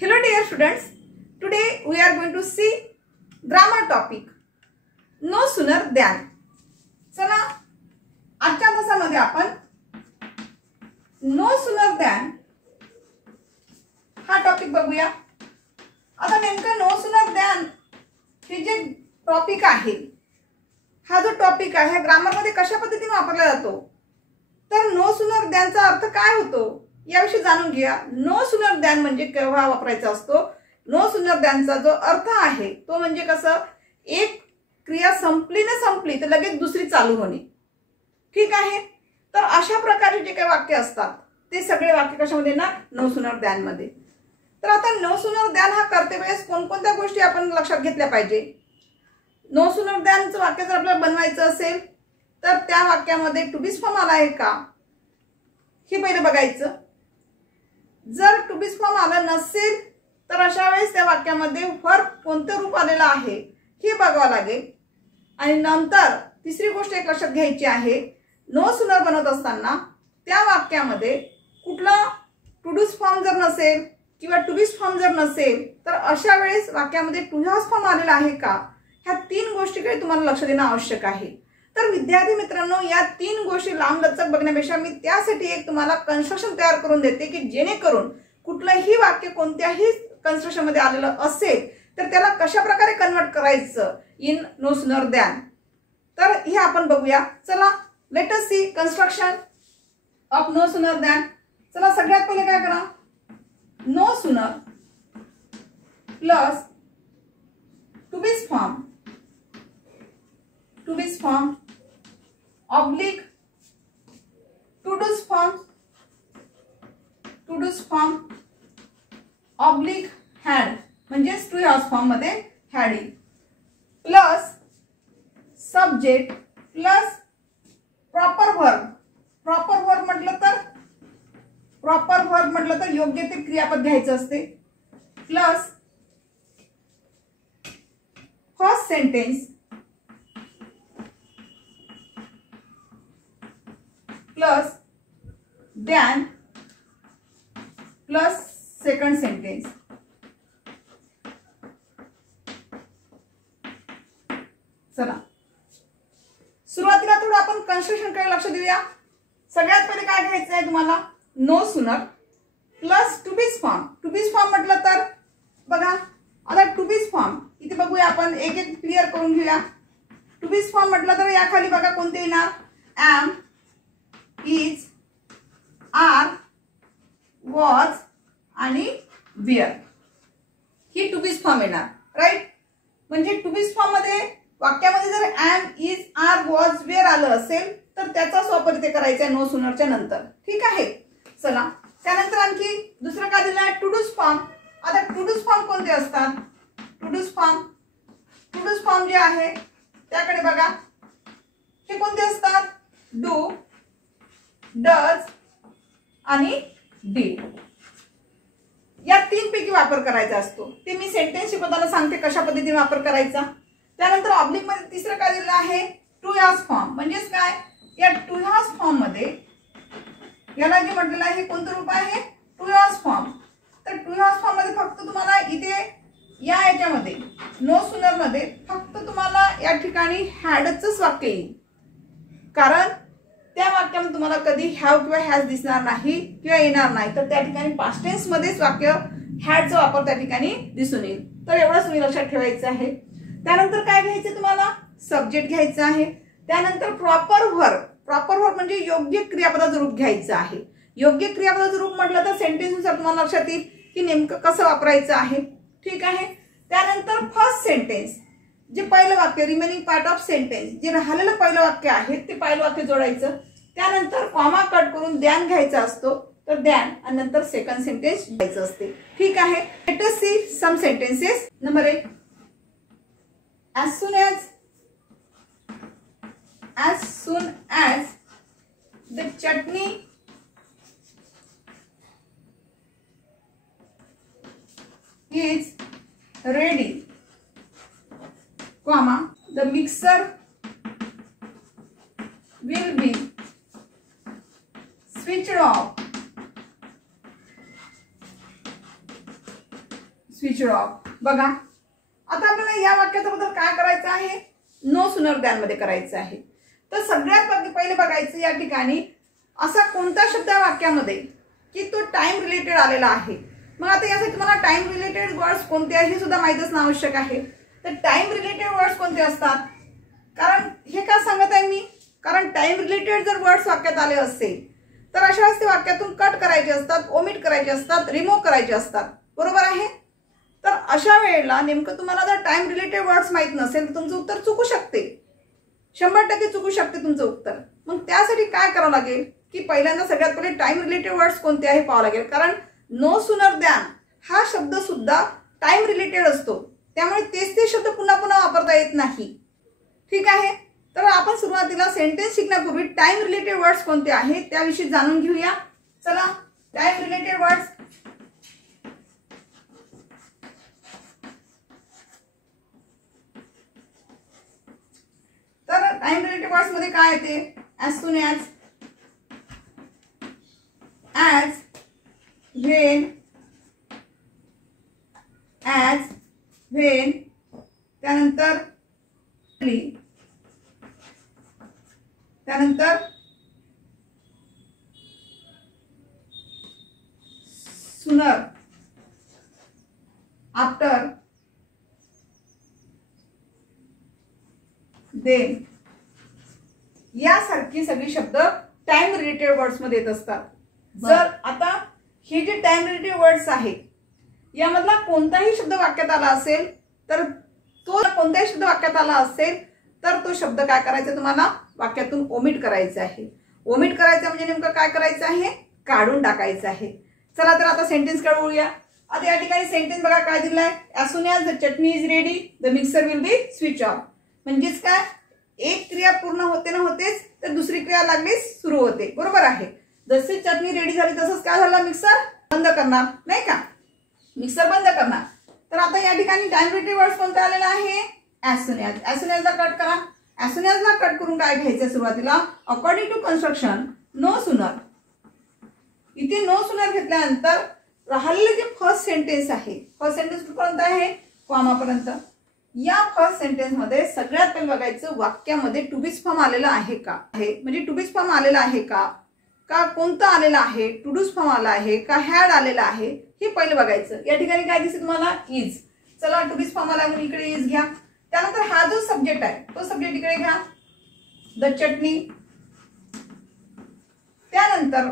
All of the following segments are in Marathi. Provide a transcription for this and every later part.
Hello dear students, today we are going to see grammar topic no sooner than. चला आजच्या तासामध्ये आपण no sooner than हा टॉपिक बघूया. आता नेमकं no sooner than हे जे टॉपिक आहे, हा जो टॉपिक आहे ग्रामर मध्ये कशा पद्धतीने वापरला जातो, तर no sooner than चा अर्थ काय होतो याविषयी जाणून घ्या. नो सुनर दॅन म्हणजे केव्हा वापरायचा असतो. नो सुनर दॅनचा जो अर्थ आहे तो म्हणजे कसं, एक क्रिया संपली तर लगेच दुसरी चालू होणे. ठीक आहे. तर अशा प्रकारचे जे काही वाक्य असतात ते सगळे वाक्य कशामध्ये ना, नो सुनर दॅन मध्ये. तर आता नो सुनर दॅन हा करते वेळेस कोणकोणत्या गोष्टी आपण लक्षात घेतल्या पाहिजे. नो सुनर दॅनचं वाक्य जर आपल्याला बनवायचं असेल तर त्या वाक्यामध्ये टू बीज फॉर्म आला आहे का हे पहिले बघायचं. जर टू बीज फॉर्म आला नसेल तर अशा वेळेस त्या वाक्यामध्ये वर्ब कोणते रूप आलेलं आहे हे बघावं लागेल. आणि नंतर तिसरी गोष्ट एक लक्षात घ्यायची आहे, नो सुनर बनवत असताना त्या वाक्यामध्ये कुठला टू डूज फॉर्म जर नसेल किंवा टू बीज फॉर्म जर नसेल तर अशा वेळेस वाक्यामध्ये टू हॅज फॉर्म आलेला आहे का, ह्या तीन गोष्टीकडे तुम्हाला लक्ष देणं आवश्यक आहे. तर विद्यार्थी मित्रांनो, या तीन गोष्टी लांब लचक बघण्यापेक्षा मी त्यासाठी एक तुम्हाला कन्स्ट्रक्शन तयार करून देते की जेणेकरून कुठलंही वाक्य कोणत्याही कन्स्ट्रक्शन मध्ये आलेलं असेल तर त्याला कशा प्रकारे कन्वर्ट करायचं इन नो सुनर दॅन. तर हे आपण बघूया. चला let us see construction of no sooner than. चला सगळ्यात पहिले काय करा, no sooner plus to be's form oblique to do's form oblique had म्हणजे टू हॅज फॉर्म मध्ये had in plus subject plus proper verb म्हटलं तर योग्य ते क्रियापद घ्यायचं असते plus first sentence plus than plus second sentence. चला सुरुवातीला थोडं आपण कन्स्ट्रक्शन कडे लक्ष देऊया. सगळ्यात पहिले काय घ्यायचं आहे तुम्हाला, no sooner plus to be's form म्हटलं तर बघा, आता टू बीज फॉर्म इथे बघूया आपण, एक एक क्लिअर करून घेऊया. टू बीज फॉर्म म्हटलं तर या खाली बघा कोणते येणार, एम, इज, आर, वॉज आणि विअर ही टू बीज फॉर्म येणार. राईट. म्हणजे टू बीज फॉर्म मध्ये वाक्यामध्ये जर am, is, are, was, were आलं असेल तर त्याचाच वापर इथे करायचा आहे नो सुनरच्या नंतर. ठीक आहे. चला त्यानंतर आणखी दुसरं काय दिलं आहे, टू डूज फॉर्म. आता टू डूज फॉर्म कोणते असतात, टू डूज फॉर्म जे आहे त्याकडे बघा, हे कोणते असतात, डू, डज आणि डीड या तीन पैकी वापर करायचा असतो. ते मी सेंटेन्स शिकवताना सांगते कशा पद्धतीने वापर करायचा. त्यानंतर ऑब्लिक मध्ये तिसरं काय दिलं आहे, टू हॅज फॉर्म. म्हणजेच काय, या टू हॅज फॉर्म मध्ये याला जे म्हटलेलं आहे हे कोणतं रूप आहे, टू हॅज फॉर्म. तर टू हॅज फॉर्म मध्ये फक्त तुम्हाला इथे या याच्यामध्ये नो सुनर मध्ये फक्त तुम्हाला या ठिकाणी हॅडच वाक्य येईल, कारण त्या वाक्यामध्ये तुम्हाला कधी हॅव किंवा हॅज दिसणार नाही किंवा येणार नाही. तर त्या ठिकाणी पास्ट टेन्स मध्येच वाक्य हॅडचा वापर त्या ठिकाणी दिसून येईल. तर एवढंच तुम्ही लक्षात ठेवायचं आहे. त्यानंतर काय घ्यायचं तुम्हाला, सब्जेक्ट घ्यायचं आहे. त्यानंतर प्रॉपर वर्ब म्हणजे योग्य क्रियापदाचं रूप घ्यायचं आहे. योग्य क्रियापदाचं रूप म्हटलं तर सेंटेन्सनुसार तुम्हाला लक्षात येईल की नेमकं कसं वापरायचं आहे. ठीक आहे. त्यानंतर फर्स्ट सेंटेन्स जे पहिलं वाक्य, रिमेनिंग पार्ट ऑफ सेंटेन्स जे राहिलेलं पहिलं वाक्य आहे ते पहिलं वाक्य जोडायचं. त्यानंतर कॉमा कट करून दॅन घ्यायचा असतो तर दॅन आणि नंतर सेकंड सेंटेन्स घ्यायचं असते. ठीक आहे. Late us C some sentences. Number 1, as soon as the chutney is ready, comma, the mixer will be switched off switch off. बघा आता आपल्याला या वाक्याच्या बद्दल काय करायचं आहे, नो सुनर दॅन मध्ये करायचं आहे. तर सगळ्यात पहिले बघायचं या ठिकाणी असा कोणता शब्द आहे वाक्यामध्ये की तो टाइम रिलेटेड आलेला आहे. मग आता यासाठी तुम्हाला टाइम रिलेटेड वर्ड्स कोणते आहे हे सुद्धा माहित असणं आवश्यक आहे. तर टाइम रिलेटेड वर्ड्स कोणते असतात, कारण हे का सांगत आहे मी, कारण टाइम रिलेटेड जर वर्ड्स वाक्यात आले असेल तर अशा वेळेस ते वाक्यातून कट करायचे असतात, ओमिट करायचे असतात, रिमूव्ह करायचे असतात. बरोबर आहे. तर अशा वेळेला नेमकं तुम्हाला जर टाइम रिलेटेड वर्ड्स माहित नसेल तर तुमचं उत्तर चुकू शकते, 100% चुकू शकते तुमचं उत्तर. मग त्यासाठी काय करावं लागेल की पहिल्यांदा सगळ्यात पहिले टाइम रिलेटेड वर्ड्स कोणते आहे पाहावं लागेल, कारण नो सुनर दॅन हा शब्द सुद्धा टाइम रिलेटेड असतो, त्यामुळे तेच ते शब्द पुन्हा पुन्हा वापरता येत नाही. ठीक आहे. तर आपण सुरुवातीला सेंटेन्स शिकण्यापूर्वी टाइम रिलेटेड वर्ड्स कोणते आहेत त्याविषयी जाणून घेऊया. चला टाइम रिलेटेड वर्ड्स. तर टाइम रिलेटेड वर्ड्स मध्ये काय येते, as soon as, as, when, as, when, त्यानंतर त्यानंतर सुनर, आफ्टर, देन, यासारखी सगळी शब्द टाइम रिलेटेड वर्ड्स मध्ये येत असतात. जर आता हे जे टाइम रिलेटेड वर्ड्स आहेत यामधला कोणताही शब्द वाक्यात आला असेल तर कोणताही शब्द वाक्यात आला असेल तर तो शब्द काय करायचा तुम्हाला वाक्यातून ओमिट करायचा आहे. ओमिट करायचं म्हणजे नेमकं काय करायचं आहे, काढून टाकायचं आहे. चला तर आता सेंटेन्स कडे वळूया. आता या ठिकाणी सेंटेन्स बघा काय दिलाय, as soon as the chutney is ready the mixer will be switch of. म्हणजेच काय, एक क्रिया पूर्ण होते ना होतेच तर दुसरी क्रिया लागलीच सुरू होते. बरोबर आहे. जशी चटणी रेडी झाली तसंच काय झालं, मिक्सर बंद करणार नाही का, मिक्सर बंद करणार. तर आता या ठिकाणी टाइम रिलेटेड वर्ड्स कोणता आलेला आहे, as soon as. As soon as ला कट करा. ॲज सून ॲज ला कट करून काय घ्यायचं सुरुवातीला, अकॉर्डिंग टू कन्स्ट्रक्शन नो सुनर. इथे नो सुनर घेतल्यानंतर राहिलेले जे फर्स्ट सेंटेन्स आहे, फर्स्ट सेंटेन्स कुठपर्यंत आहे, कॉमापर्यंत. या फर्स्ट सेंटेन्स मध्ये सगळ्यात पहिले बघायचं वाक्यामध्ये टू बीज फॉर्म आलेला आहे का, म्हणजे टू बीज फॉर्म आलेला आहे का कोणता आलेला आहे, टू डूज फॉर्म आला आहे का, हॅड आलेला आहे हे पहिले बघायचं. या ठिकाणी काय दिसते तुम्हाला, इज. चला टू बीज फॉर्म आला म्हणून इकडे इज घ्या. त्यानंतर हा जो सब्जेक्ट आहे तो सब्जेक्ट इकडे घ्या, द चटणी. त्यानंतर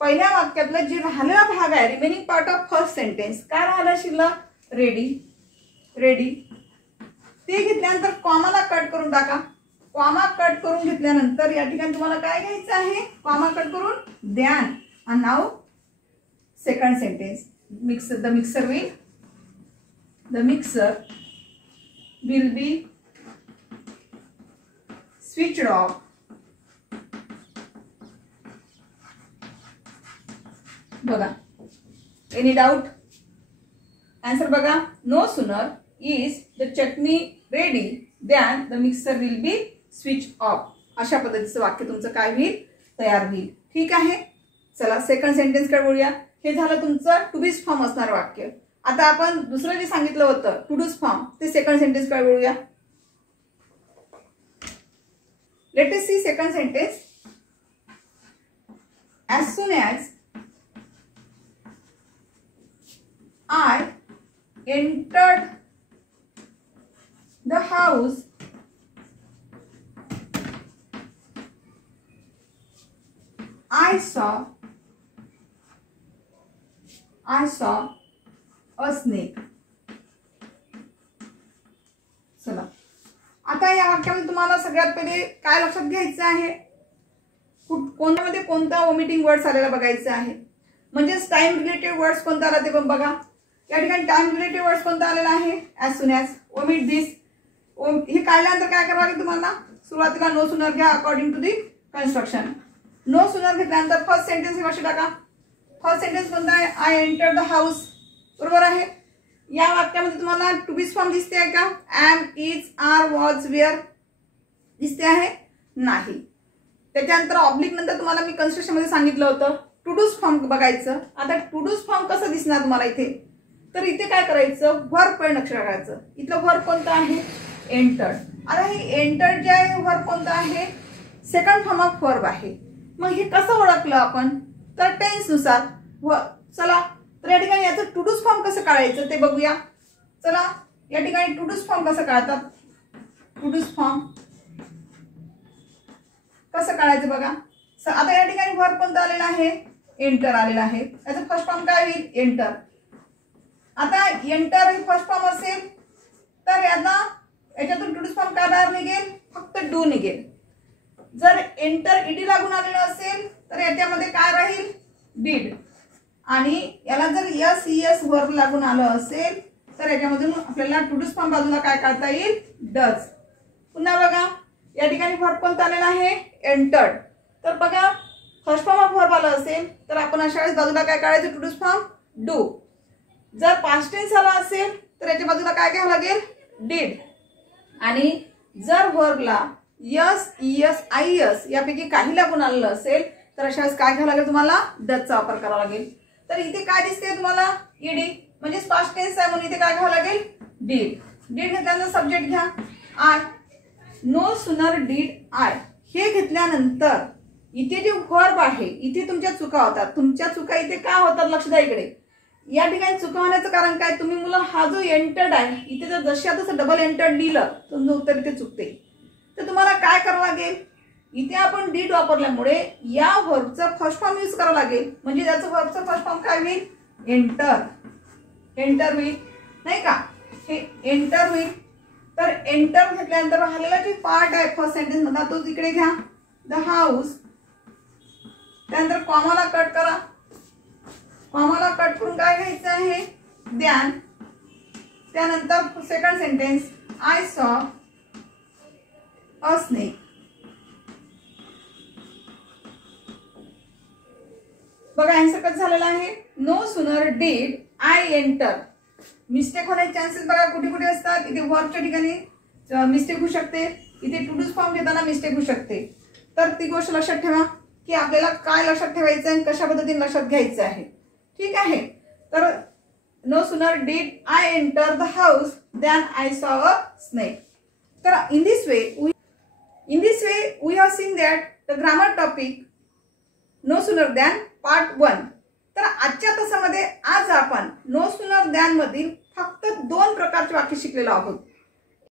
पहिल्या वाक्यातला जे राहिलेला भाग आहे, remaining part of first sentence काय राहिला शिल्लक, रेडी, रेडी. ते घेतल्यानंतर कॉमाला कट करून टाका. कॉमा कट करून घेतल्यानंतर या ठिकाणी तुम्हाला काय घ्यायचं आहे, कॉमा कट करून द्यान. आणि नाव second sentence, the mixer will be switched off. बघा, एनी डाऊट, आन्सर बघा, no sooner is the chutney ready than the mixer will be switch off. अशा पद्धतीचं वाक्य तुमचं काय होईल, तयार होईल. ठीक आहे. चला सेकंड सेंटेन्स कडे वळूया. हे झालं तुमचं टू बीज फॉर्म असणार वाक्य. आता आपण दुसरं जे सांगितलं होतं टू डूज फॉर्म, ते सेकंड सेंटेन्स कडे वळूया. Let us see second sentence. As soon as I entered the house, I saw a snake. चला आता या वाक्यामध्ये तुम्हाला सगळ्यात पहिले काय लक्षात घ्यायचं आहे, कोणत्यामध्ये कोणता ओमिटिंग वर्ड्स आलेला बघायचं आहे. म्हणजेच टाइम रिलेटेड वर्ड्स कोणता आला ते पण बघा. या ठिकाणी टाइम रिलेटेड वर्ड्स कोणता आलेला आहे, ॲज सून ॲज, ओमिट दिस. हे काढल्यानंतर काय करावं लागेल तुम्हाला, सुरुवातीला नो सुनर घ्या according to the construction. No sooner घेतल्यानंतर फर्स्ट सेंटेन्स हे लक्षात टाका. फर्स्ट सेंटेन्स कोणता आहे, आय एंटर द हाऊस. बरोबर आहे. या वाक्यामध्ये तुम्हाला टू बीज फॉर्म दिसते आहे का, am, is, are, was, were दिसते आहे, नाही. त्याच्यानंतर ऑब्लिक नंतर तुम्हाला मी कन्स्ट्रक्शन मध्ये सांगितलं होतं टू डूज फॉर्म बघायचं. आता टू डूज फॉर्म कसं दिसणार तुम्हाला इथे, तर इथे काय करायचं, व्हर्ब पॉइंट लक्षात ठेवायचं. इथलं व्हर्ब कोणतं आहे, एंटर्ड. आता हे एंटर्ड जे आहे व्हर्ब कोणतं आहे, सेकंड फॉर्म ऑफ व्हर्ब आहे. मग हे कसं ओळखलं आपण, तर टेन्स नुसार. चला तर या ठिकाणी याचं टू डूज फॉर्म कसं काढायचं ते बघूया. चला या ठिकाणी टू डूज फॉर्म कसं काढतात, टू डूज फॉर्म कसं काढायचं बघा. आता या ठिकाणी व्हर्ब कोणतं आलेला आहे, एंटर आलेला आहे. याचं फर्स्ट फॉर्म काय होईल, एंटर. आता एंटर हे फर्स्ट फॉर्म असेल तर याच्यातून टू डूज फॉर्म काय निघेल, फक्त डू निघेल. जर एंटर ईडी लागून आलेलं असेल तर याच्यामध्ये काय राहील, डीड. आणि याला जर यस यस व्हर्ब लागून आलं असेल तर याच्यामधून आपल्याला टू डूज फॉर्म बाजूला काय काढता येईल, डज. पुन्हा बघा या ठिकाणी व्हर्ब कोणता आलेला आहे, एंटर्ड. तर बघा फर्स्ट फॉर्म ऑफ व्हर्ब आला असेल तर आपण अशा वेळेस बाजूला काय काढायचं, टू डूज फॉर्म डू. जर पास्ट टेन्स आला असेल तर याच्या बाजूला काय घ्यावं लागेल, डीड. आणि जर व्हर्बला यस इयस आय यस यापैकी काही लागून आलेलं असेल तर अशा वेळेस काय घ्यावं लागेल, तुम्हाला डजचा वापर करावा लागेल. तर इथे काय दिसते तुम्हाला, ईडी म्हणजे पास्ट टेन्स आहे म्हणून इथे काय घ्यावं लागेल, डीड. डीड घेतल्यानंतर सब्जेक्ट घ्या I. No sooner did I हे घेतल्यानंतर इथे जे व्हर्ब आहे इथे तुमच्या चुका होतात. तुमच्या चुका इथे काय होतात लक्ष द्या इकडे. या ठिकाणी चुका होण्याचं कारण काय, तुम्ही मुलं हा जो एंटर्ड आहे इथे जर जशी तसं डबल एंटर्ड लिहिलं तुमचं उत्तर इथे चुकते. तर तुम्हाला काय करावं लागेल, इथे आपण डीड वापरल्यामुळे या व्हर्बचा फर्स्ट फॉर्म यूज करावा लागेल. म्हणजे त्याचं व्हर्बचं फर्स्ट फॉर्म काय होईल, एंटर. एंटर होईल नाही का, हे एंटर होईल. तर एंटर घेतल्यानंतर राहिलेला जे पार्ट आहे फर्स्ट सेंटेन्स मध्ये तो तिकडे घ्या, द हाऊस. त्यानंतर कॉमाला कट करा. कॉमाला कट करून काय घ्यायचं आहे, द्यान. त्यानंतर second sentence, I saw a snake. बघा आन्सर कसं झालेला आहे, no sooner did I enter. Mistake होण्याचे चान्सेस बघा कुठे कुठे असतात. इथे व्हर्बच्या ठिकाणी मिस्टेक होऊ शकते, इथे टू डूज फॉर्म घेताना मिस्टेक होऊ शकते. तर ती गोष्ट लक्षात ठेवा की आपल्याला काय लक्षात ठेवायचं आहे, कशा पद्धतीने लक्षात घ्यायचं आहे. ठीक आहे. तर no sooner did I enter the house than I saw a snake. तर in this way we have seen that the grammar topic no sooner than part 1. तर आजच्या तासामध्ये आज आपण नो सुनर दॅन मधील फक्त 2 प्रकारचे वाक्य शिकलेलो आहोत.